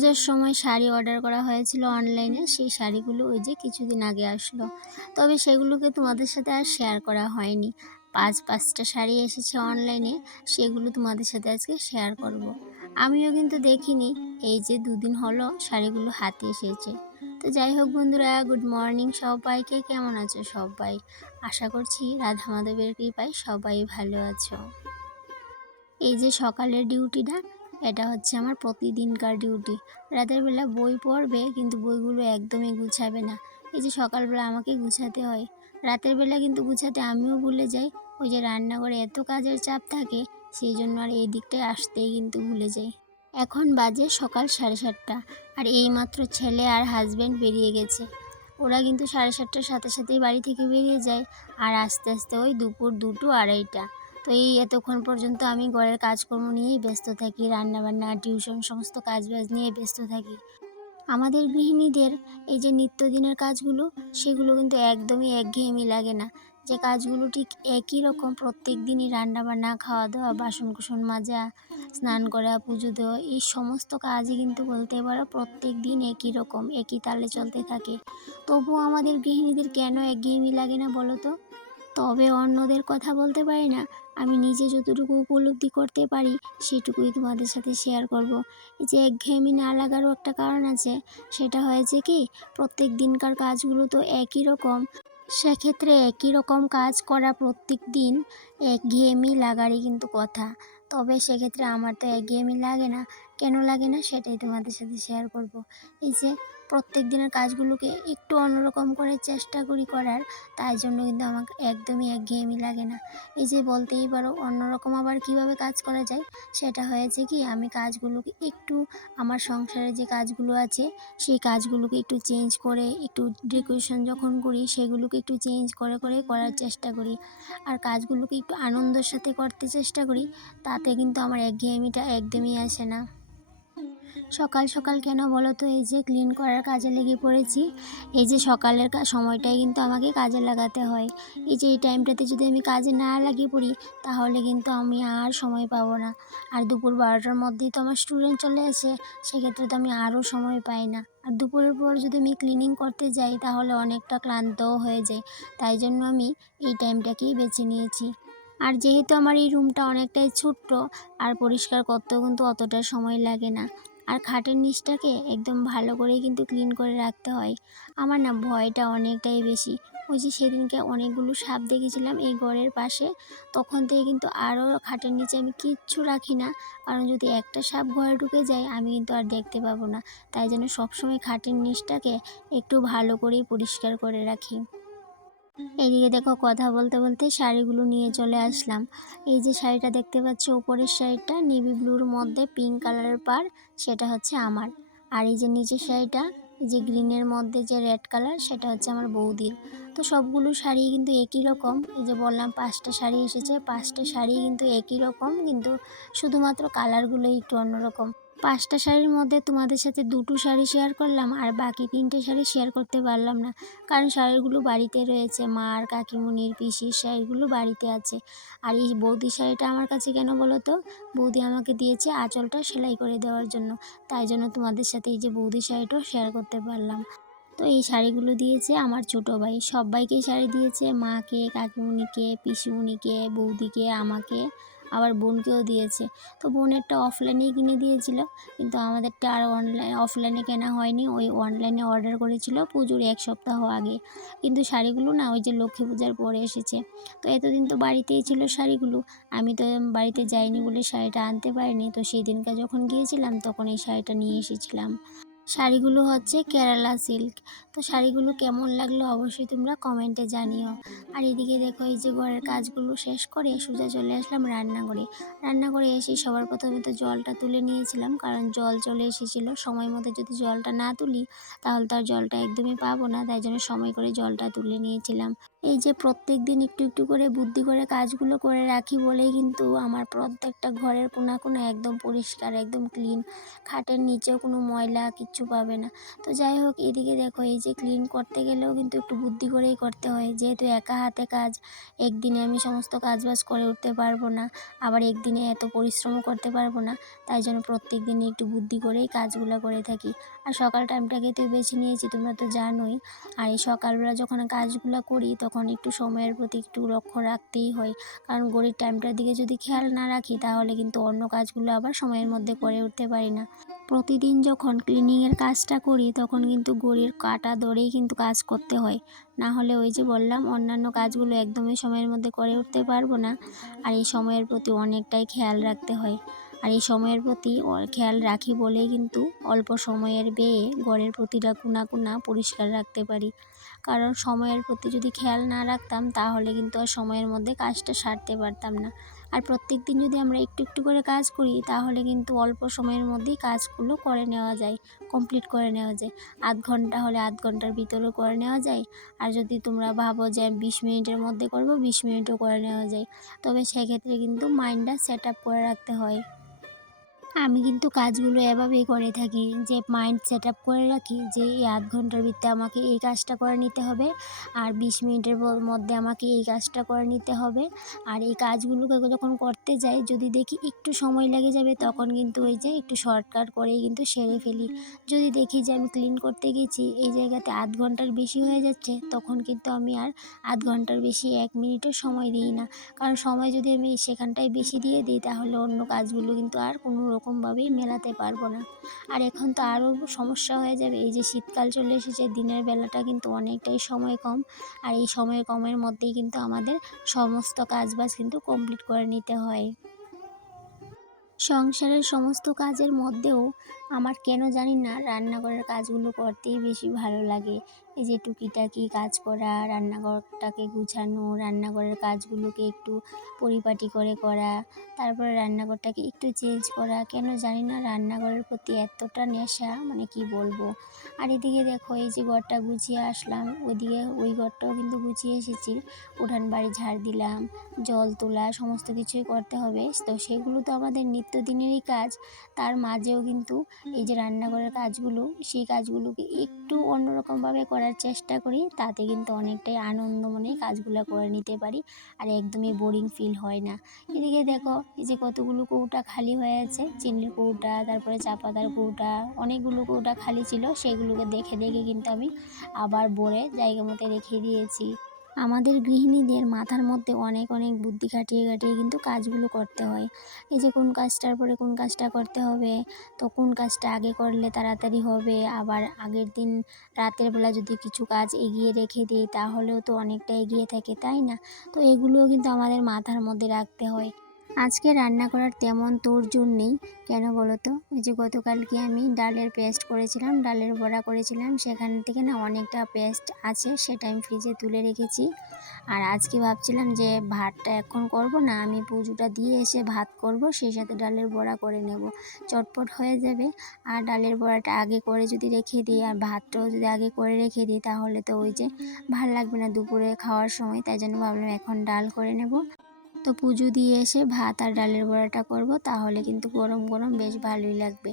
পুজোর সময় শাড়ি অর্ডার করা হয়েছিল অনলাইনে সেই শাড়িগুলো ওই যে কিছুদিন আগে আসলো। তবে সেগুলোকে তোমাদের সাথে আর শেয়ার করা হয়নি। পাঁচ, পাঁচটা শাড়ি এসেছে অনলাইনে সেগুলো তোমাদের সাথে আজকে শেয়ার করব। আমিও কিন্তু দেখিনি, এই যে দুদিন হলো শাড়িগুলো হাতে এসেছে। তো যাই হোক বন্ধুরা গুড মর্নিং সবাইকে, কেমন আছো সবাই? আশা করছি রাধা মাধবের কৃপায় সবাই ভালো আছো। এই যে সকালের ডিউটিটা এটা হচ্ছে আমার প্রতিদিনকার ডিউটি রাতের বেলা বই পড়বে, কিন্তু বইগুলো একদমই গুছাবে না। এই যে সকালবেলা আমাকে গুছাতে হয়, রাতের বেলা কিন্তু গুছাতে আমিও ভুলে যাই। ওই যে রান্নাঘরে এত কাজের চাপ থাকে, সেই জন্য আর এই দিকটায় আসতেই কিন্তু ভুলে যাই। এখন বাজে সকাল সাড়ে সাতটা, আর এইমাত্র ছেলে আর হাজব্যান্ড বেরিয়ে গেছে। ওরা কিন্তু সাড়ে সাতটার সাথে সাথেই বাড়ি থেকে বেরিয়ে যায়, আর আস্তে আস্তে ওই দুপুর দুটো আড়াইটা। এই এতক্ষণ পর্যন্ত আমি ঘরের কাজকর্ম নিয়েই ব্যস্ত থাকি, রান্নাবান্না, টিউশন, সমস্ত কাজবাজ নিয়ে ব্যস্ত থাকি। আমাদের গৃহিণীদের এই যে নিত্যদিনের কাজগুলো, সেগুলো কিন্তু একদমই একঘেয়েমি লাগে না। যে কাজগুলো ঠিক একই রকম প্রত্যেক দিনই রান্নাবান্না খাওয়া দাওয়া বাসন কুসন মাজা, স্নান করা, পুজো দেওয়া, এই সমস্ত কাজই কিন্তু বলতে পারো প্রত্যেক দিন একই রকম, একই তালে চলতে থাকে। তবুও আমাদের গৃহিণীদের কেন একঘেয়েমি লাগে না বলো তো? তবে অন্যদের কথা বলতে পারি না আমি নিজে যতটুকু উপলব্ধি করতে পারি, সেটুকুই তোমাদের সাথে শেয়ার করব। এই যে একঘেয়েমি না লাগারও একটা কারণ আছে, সেটা হয়েছে কি, প্রত্যেক দিনকার কাজগুলো তো একই রকম সেক্ষেত্রে একই রকম কাজ করা প্রত্যেক দিন একঘেয়েমি লাগারই কিন্তু কথা তবে সেক্ষেত্রে আমার তো একঘেয়েমি লাগে না কেন লাগে না সেটাই তোমাদের সাথে শেয়ার করব। এই যে প্রত্যেক দিনের কাজগুলোকে একটু অন্যরকম করে চেষ্টা করি করার। তাই জন্য কিন্তু আমাকে একদমই একঘেয়েমি লাগে না। এই যে বলতেই পারো, অন্যরকম আবার কীভাবে কাজ করা যায়? সেটা হয়েছে কি, আমি কাজগুলোকে একটু, আমার সংসারে যে কাজগুলো আছে, সেই কাজগুলোকে একটু চেঞ্জ করে, একটু ডেকোরেশন যখন করি, সেগুলোকে একটু চেঞ্জ করে করে করার চেষ্টা করি। আর কাজগুলোকে একটু আনন্দের সাথে করতে চেষ্টা করি, তাতে কিন্তু আমার একঘেয়েমিটা একদমই আসে না। সকাল সকাল কেন বলো তো? এই যে ক্লিন করার কাজে লেগে পড়েছি। এই যে সকালের সময়টাই কিন্তু আমাকে কাজে লাগাতে হয়। এই যে এই টাইমটাতে যদি আমি কাজে না লাগিয়ে পড়ি, তাহলে কিন্তু আমি আর সময় পাবো না। আর দুপুর বারোটার মধ্যেই তো আমার স্টুডেন্ট চলে আসে, সেক্ষেত্রে তো আমি আরও সময় পাই না। আর দুপুরের পর যদি আমি ক্লিনিং করতে যাই, তাহলে অনেকটা ক্লান্তও হয়ে যায়। তাই জন্য আমি এই টাইমটাকেই বেছে নিয়েছি। আর যেহেতু আমার এই রুমটা অনেকটাই ছোট্ট, আর পরিষ্কার করতেও কিন্তু অতটা সময় লাগে না। আর খাটের নিচটাকে একদম ভালো করে কিন্তু ক্লিন করে রাখতে হয়। আমার না ভয়টা অনেকটাই বেশি। ওই যে সেদিনকে অনেকগুলো সাপ দেখেছিলাম এই ঘরের পাশে। তখন থেকে কিন্তু আরও খাটের নিচে আমি কিচ্ছু রাখি না। কারণ যদি একটা সাপ ঘরে ঢুকে যায়, আমি কিন্তু আর দেখতে পাবো না। তাই জন্য সবসময় খাটের নিচটাকে একটু ভালো করেই পরিষ্কার করে রাখি। এদিকে দেখো কথা বলতে বলতে শাড়িগুলো নিয়ে চলে আসলাম। এই যে শাড়িটা দেখতে পাচ্ছ, উপরের শাড়িটা নেভি ব্লুর মধ্যে পিঙ্ক কালারের পার সেটা হচ্ছে আমার। আর এই যে নিচের শাড়িটা যে গ্রিনের মধ্যে যে রেড কালার সেটা হচ্ছে আমার বৌদির। তো সবগুলো শাড়ি কিন্তু একই রকম। এই যে বললাম, পাঁচটা শাড়ি এসেছে, পাঁচটা শাড়ি কিন্তু একই রকম, কিন্তু শুধুমাত্র কালারগুলোই একটু অন্যরকম। পাঁচটা শাড়ির মধ্যে তোমাদের সাথে দুটো শাড়ি শেয়ার করলাম আর বাকি তিনটে শাড়ি শেয়ার করতে পারলাম না। কারণ শাড়িগুলো বাড়িতে রয়েছে, মা আর কাকিমুনির পিসির শাড়িগুলো বাড়িতে আছে। আর এই বৌদি শাড়িটা আমার কাছে কেন বলো তো? বৌদি আমাকে দিয়েছে আঁচলটা সেলাই করে দেওয়ার জন্য। তাই জন্য তোমাদের সাথে এই যে বৌদি শাড়িটাও শেয়ার করতে পারলাম। তো এই শাড়িগুলো দিয়েছে আমার ছোটো ভাই। সবাইকেই শাড়ি দিয়েছে, মাকে কাকিমুনিকে পিসিমুনিকে বৌদিকে, আমাকে। আবার বোনকেও দিয়েছে। তো বোনেরটা অফলাইনেই কিনে দিয়েছিল, কিন্তু আমাদেরটা আর অনলাইন অফলাইনে কেনা হয়নি। ওই অনলাইনে অর্ডার করেছিল পুজোর এক সপ্তাহ আগে। কিন্তু শাড়িগুলো না, ওই যে লক্ষ্মী পূজার পরে এসেছে। তো এতদিন তো বাড়িতেই ছিল শাড়িগুলো। আমি তো বাড়িতে যাইনি বলে শাড়িটা আনতে পারিনি। তো সেই দিনকে যখন গিয়েছিলাম, তখন এই শাড়িটা নিয়ে এসেছিলাম। শাড়িগুলো হচ্ছে কেরালা সিল্ক। তো শাড়িগুলো কেমন লাগল অবশ্যই তোমরা কমেন্টে জানিও। আর এদিকে দেখো, এই যে ঘরের কাজগুলো শেষ করে সোজা চলে আসলাম রান্নাঘরে। রান্নাঘরে এসে সবার প্রথমে তো জলটা তুলে নিয়েছিলাম, কারণ জল চলে এসেছিল। সময় মতো যদি জলটা না তুলি, তাহলে তো আর জলটা একদমই পাবো না। তাই জন্য সময় করে জলটা তুলে নিয়েছিলাম। এই যে প্রত্যেক দিন একটু একটু করে বুদ্ধি করে কাজগুলো করে রাখি বলেই কিন্তু আমার প্রত্যেকটা ঘরের কোনা কোনা একদম পরিষ্কার, একদম ক্লিন খাটের নিচেও কোনো ময়লা কিচ্ছু পাবে না। তো যাই হোক, এদিকে দেখো, এই যে ক্লিন করতে গেলেও কিন্তু একটু বুদ্ধি করেই করতে হয়। যেহেতু একা হাতে কাজ, একদিনে আমি সমস্ত কাজবাজ করে উঠতে পারব না, আবার একদিনে এত পরিশ্রমও করতে পারব না, তাই জন্য প্রত্যেক দিনই একটু বুদ্ধি করেই কাজগুলো করে থাকি। আর সকাল টাইমটাকে তো বেছে নিয়েছি, তোমরা তো জানোই। আর এই সকালবেলা যখন কাজগুলো করি, তখন একটু সময়ের প্রতি একটু লক্ষ্য রাখতেই হয়। কারণ ঘড়ির টাইমটার দিকে যদি খেয়াল না রাখি, তাহলে কিন্তু অন্য কাজগুলো আবার সময়ের মধ্যে করে উঠতে পারি না। প্রতিদিন যখন ক্লিনিংয়ের কাজটা করি, তখন কিন্তু গড়ির কাটা ধরেই কিন্তু কাজ করতে হয়। না হলে ওই যে বললাম, অন্যান্য কাজগুলো একদমই সময়ের মধ্যে করে উঠতে পারব না। আর এই সময়ের প্রতি অনেকটাই খেয়াল রাখতে হয়। আর এই সময়ের প্রতি খেয়াল রাখি বলেই কিন্তু অল্প সময়ের বেয়ে ঘরের প্রতিটা কোনা কোনা পরিষ্কার রাখতে পারি। কারণ সময়ের প্রতি যদি খেয়াল না রাখতাম, তাহলে কিন্তু আর সময়ের মধ্যে কাজটা সারতে পারতাম না। আর প্রত্যেক দিন যদি আমরা একটু একটু করে কাজ করি, তাহলে কিন্তু অল্প সময়ের মধ্যেই কাজগুলো করে নেওয়া যায় কমপ্লিট করে নেওয়া যায়। আধ ঘণ্টা হলে আধ ঘণ্টার ভিতরেও করে নেওয়া যায়, আর যদি তোমরা ভাবো যে বিশ মিনিটের মধ্যে করব, বিশ মিনিটও করে নেওয়া যায়। তবে সেক্ষেত্রে কিন্তু মাইন্ডটা সেট আপ করে রাখতে হয়। আমি কিন্তু কাজগুলো এভাবেই করে থাকি যে মাইন্ড সেট আপ করে রাখি যে এই আধ ঘণ্টার ভিতরে আমাকে এই কাজটা করে নিতে হবে আর বিশ মিনিটের মধ্যে আমাকে এই কাজটা করে নিতে হবে। আর এই কাজগুলোকে যখন করতে যাই, যদি দেখি একটু সময় লেগে যাবে, তখন কিন্তু ওই যে একটু শর্টকাট করেই কিন্তু সেরে ফেলি। যদি দেখি যে আমি ক্লিন করতে গেছি, এই জায়গাতে আধ ঘণ্টার বেশি হয়ে যাচ্ছে, তখন কিন্তু আমি আর আধ ঘণ্টার বেশি এক মিনিটও সময় দিই না। কারণ সময় যদি আমি সেখানটায় বেশি দিয়ে দিই, তাহলে অন্য কাজগুলো কিন্তু আর কোনো রকমভাবেই মেলাতে পারব না। আর এখন তো আরও সমস্যা হয়ে যাবে। এই যে শীতকাল চলে এসেছে, দিনের বেলাটা কিন্তু অনেকটাই সময় কম। আর এই সময় কমের মধ্যেই কিন্তু আমাদের সমস্ত কাজবাজ কিন্তু কমপ্লিট করে নিতে হয়। সংসারের সমস্ত কাজের মধ্যেও আমার কেন জানি না রান্নাঘরের কাজগুলো করতেই বেশি ভালো লাগে। এই যে টুকিটাকি কাজ করা, রান্নাঘরটাকে গুছানো, রান্নাঘরের কাজগুলোকে একটু পরিপাটি করে করা, তারপরে রান্নাঘরটাকে একটু চেঞ্জ করা, কেন জানি না রান্নাঘরের প্রতি এতটা নেশা মানে কি বলব? আর এদিকে দেখো এই যে ঘরটা গুছিয়ে আসলাম ওইদিকে ওই ঘরটাও কিন্তু গুছিয়ে এসেছি। উঠান বাড়ি ঝাড় দিলাম, জল তোলা, সমস্ত কিছুই করতে হবে। তো সেগুলো তো আমাদের নিত্যদিনেরই কাজ, তার মাঝেও কিন্তু এই যে রান্নাঘরের কাজগুলো, সেই কাজগুলোকে একটু অন্যরকমভাবে করার চেষ্টা করি, তাতে কিন্তু অনেকটাই আনন্দ মনে কাজগুলো করে নিতে পারি আর একদমই বোরিং ফিল হয় না। এদিকে দেখো, এই যে কতগুলো কৌটা খালি হয়ে আছে চিনির কৌটা, তারপরে চা পাতার কৌটা, অনেকগুলো কৌটা খালি ছিল, সেগুলোকে দেখে দেখে কিন্তু আমি আবার ভরে জায়গা মতো রেখে দিয়েছি। আমাদের গৃহিণীদের মাথার মধ্যে অনেক অনেক বুদ্ধি খাটিয়ে খাটিয়ে কিন্তু কাজগুলো করতে হয়। এই যে কোন কাজটার পরে কোন কাজটা করতে হবে, তো কোন কাজটা আগে করলে তাড়াতাড়ি হবে, আবার আগের দিন রাতের বেলা যদি কিছু কাজ এগিয়ে রেখে দিই, তাহলেও তো অনেকটা এগিয়ে থাকে, তাই না? তো এগুলোও কিন্তু আমাদের মাথার মধ্যে রাখতে হয়। আজকে রান্না করার তেমন তোড়জোড় নেই। কেন বলো তো ওই যে গতকালকে আমি ডালের পেস্ট করেছিলাম, ডালের বড়া করেছিলাম, সেখান থেকে না অনেকটা পেস্ট আছে, সেটা আমি ফ্রিজে তুলে রেখেছি। আর আজকে ভাবছিলাম যে ভাতটা এখন করব না, আমি পুজোটা দিয়ে এসে ভাত করব, সেই সাথে ডালের বড়া করে নেব। চটপট হয়ে যাবে। আর ডালের বড়াটা আগে করে যদি রেখে দিই, আর ভাতটাও যদি আগে করে রেখে দিই, তাহলে তো ওই যে ভালো লাগবে না দুপুরে খাওয়ার সময়, তাই জন্য ভাবলাম এখন ডাল করে নেব। তো পুজো দিয়ে এসে ভাত আর ডালের বড়াটা করব, তাহলে কিন্তু গরম গরম বেশ ভালোই লাগবে।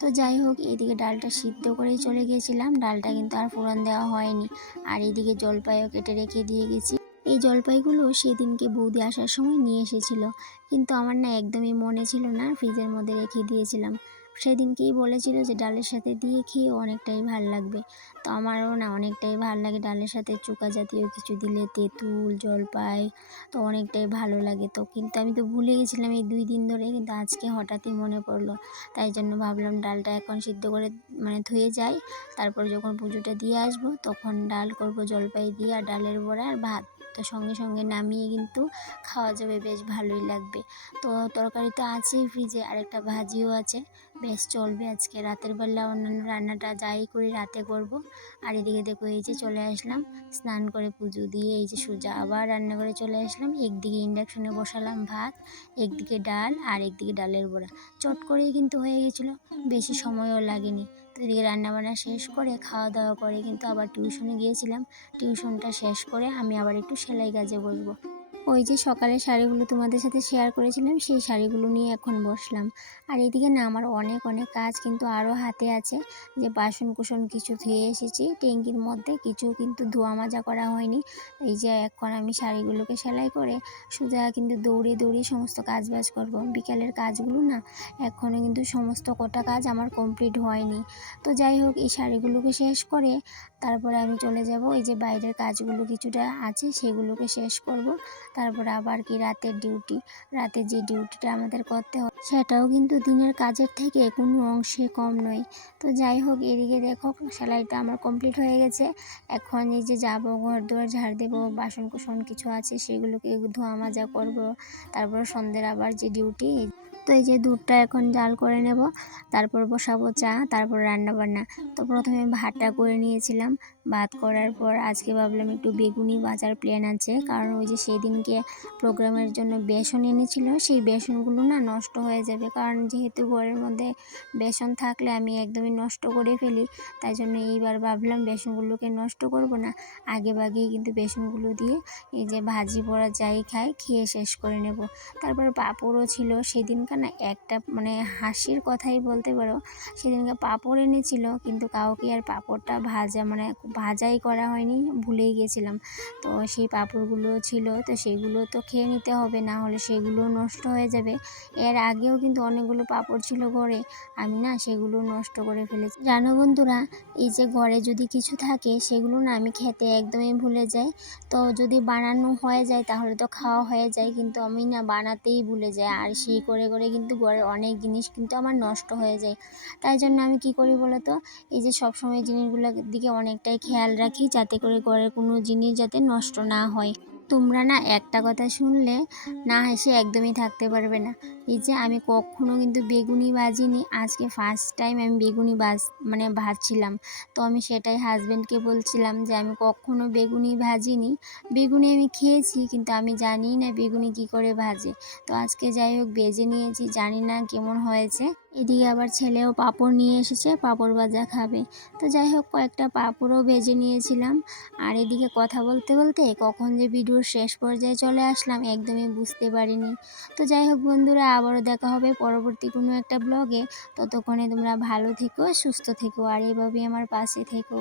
তো যাই হোক, এদিকে ডালটা সিদ্ধ করেই চলে গিয়েছিলাম, ডালটা কিন্তু আর ফোড়ন দেওয়া হয়নি। আর এদিকে জলপাইও কেটে রেখে দিয়ে গেছি। এই জলপাইগুলো সেদিনকে বৌদি আসার সময় নিয়ে এসেছিল, কিন্তু আমার না একদমই মনে ছিল না, ফ্রিজের মধ্যে রেখে দিয়েছিলাম। সেদিনকেই বলেছিল যে ডালের সাথে দিয়ে খেয়ে অনেকটাই ভালো লাগবে। তো আমারও না অনেকটাই ভালো লাগে ডালের সাথে চোকা জাতীয় কিছু দিলে তেঁতুল, জলপাই, তো অনেকটাই ভালো লাগে। তো কিন্তু আমি তো ভুলে গেছিলাম এই দুই দিন ধরে, কিন্তু আজকে হঠাৎই মনে পড়ল। তাই জন্য ভাবলাম ডালটা এখন সিদ্ধ করে মানে ধুয়ে যাই। তারপর যখন পুজোটা দিয়ে আসব, তখন ডাল করব জলপাই দিয়ে আর ডালের বড়া আর ভাত। তো সঙ্গে সঙ্গে নামিয়ে কিন্তু খাওয়া যাবে, বেশ ভালোই লাগবে। তো তরকারি তো আছেই ফ্রিজে আর একটা ভাজিও আছে। বেশ চলবে আজকে, রাতের বেলা অন্যান্য রান্নাটা যাই করি, রাতে করব। আর এদিকে দেখো এই যে চলে আসলাম, স্নান করে পুজো দিয়ে এই যে সোজা আবার রান্না করে চলে আসলাম। একদিকে ইন্ডাকশনে বসালাম ভাত, একদিকে ডাল আর একদিকে ডালের বড়া। চট করেই কিন্তু হয়ে গেছিল, বেশি সময়ও লাগেনি। এদিকে রান্নাবান্না শেষ করে খাওয়া দাওয়া করে, কিন্তু আবার টিউশনে গিয়েছিলাম। টিউশনটা শেষ করে আমি আবার একটু সেলাই কাজে বসবো। ওই যে সকালে শাড়িগুলো তোমাদের সাথে শেয়ার করেছিলাম, সেই শাড়িগুলো নিয়ে এখন বসলাম। আর এদিকে না আমার অনেক অনেক কাজ কিন্তু আরও হাতে আছে। যে বাসন কুসন কিছু ধুয়ে এসেছি, ট্যাঙ্কির মধ্যে কিছু কিন্তু ধোয়া মাজা করা হয়নি। এই যে এখন আমি শাড়িগুলোকে সেলাই করে সোজা কিন্তু দৌড়ে দৌড়ে সমস্ত কাজ বাজ করব। বিকালের কাজগুলো না এখনও কিন্তু সমস্ত কটা কাজ আমার কমপ্লিট হয়নি। তো যাই হোক, এই শাড়িগুলোকে শেষ করে তারপরে আমি চলে যাব। এই যে বাইরের কাজগুলো কিছুটা আছে, সেগুলোকে শেষ করব। তারপরে আবার কি রাতের ডিউটি রাতে যে ডিউটিটা আমাদের করতে হয়, সেটাও কিন্তু দিনের কাজের থেকে কোনো অংশে কম নয়। তো যাই হোক, এদিকে দেখো, সেলাইটা আমার কমপ্লিট হয়ে গেছে। এখন এই যে যাব ঘর দুয়ার ঝাড় দেবো বাসন কুসন কিছু আছে, সেগুলোকে ধোয়া মাজা করব। তারপর সন্ধ্যের আবার যে ডিউটি তো এই যে দুধটা এখন জাল করে নেব, তারপর বসাবো চা, তারপর রান্না বান্না তো প্রথমে ভাতটা করে নিয়েছিলাম। ভাত করার পর আজকে ভাবলাম একটু বেগুনি বাজার প্ল্যান আছে। কারণ ওই যে সেদিনকে প্রোগ্রামের জন্য বেসন এনেছিল, সেই বেসনগুলো না নষ্ট হয়ে যাবে। কারণ যেহেতু ঘরের মধ্যে বেসন থাকলে আমি একদমই নষ্ট করে ফেলি, তাই জন্য এইবার ভাবলাম বেসনগুলোকে নষ্ট করব না। আগে ভাগেই কিন্তু বেসনগুলো দিয়ে এই যে ভাজি পোড়া যাই খাই, খেয়ে শেষ করে নেব। তারপর পাঁপড়ও ছিল সেদিনকার না একটা মানে হাসির কথাই বলতে পারো। সেদিনকে পাঁপড় এনেছিল, কিন্তু কাউকে আর পাঁপড়টা ভাজা মানে ভাজাই করা হয়নি, ভুলেই গেছিলাম। তো সেই পাঁপড়গুলো ছিল, তো সেগুলো তো খেয়ে নিতে হবে, না হলে সেগুলো নষ্ট হয়ে যাবে। এর আগেও কিন্তু অনেকগুলো পাঁপড় ছিল ঘরে, আমি না সেগুলো নষ্ট করে ফেলেছি। জানো বন্ধুরা, এই যে ঘরে যদি কিছু থাকে, সেগুলো না আমি খেতে একদমই ভুলে যাই। তো যদি বানানো হয়ে যায়, তাহলে তো খাওয়া হয়ে যায়, কিন্তু আমি না বানাতেই ভুলে যাই, আর সেই করে করে কিন্তু ঘরের অনেক জিনিস কিন্তু আমার নষ্ট হয়ে যায়। তাই জন্য আমি কি করি বলতো? এই যে সবসময় জিনিসগুলোর দিকে অনেকটাই খেয়াল রাখি যাতে করে ঘরের কোনো জিনিস যাতে নষ্ট না হয়। তোমরা না একটা কথা শুনলে না হেসে একদমই থাকতে পারবে না। এই যে আমি কখনো কিন্তু বেগুনি ভাজিনি আজকে ফার্স্ট টাইম আমি বেগুনি ভাজ মানে ভাজছিলাম। তো আমি সেটাই হাজব্যান্ডকে বলছিলাম যে আমি কখনো বেগুনি ভাজিনি। বেগুনি আমি খেয়েছি কিন্তু আমি জানি না বেগুনি কি করে ভাজে। তো আজকে যাই হোক, বেজে নিয়েছি, জানি না কেমন হয়েছে। এদিকে আবার ছেলেও পাঁপড় নিয়ে এসেছে, পাঁপড় ভাজা খাবে। তো যাই হোক, কয়েকটা পাঁপড়ও ভেজে নিয়েছিলাম। আর এদিকে কথা বলতে বলতে কখন যে ভিডিওর শেষ পর্যায়ে চলে আসলাম, একদমই বুঝতে পারিনি। তো যাই হোক বন্ধুরা, আবারও দেখা হবে পরবর্তী কোনো একটা ব্লগে। ততক্ষণে তোমরা ভালো থেকো, সুস্থ থেকো, আর এভাবেই আমার পাশে থেকো।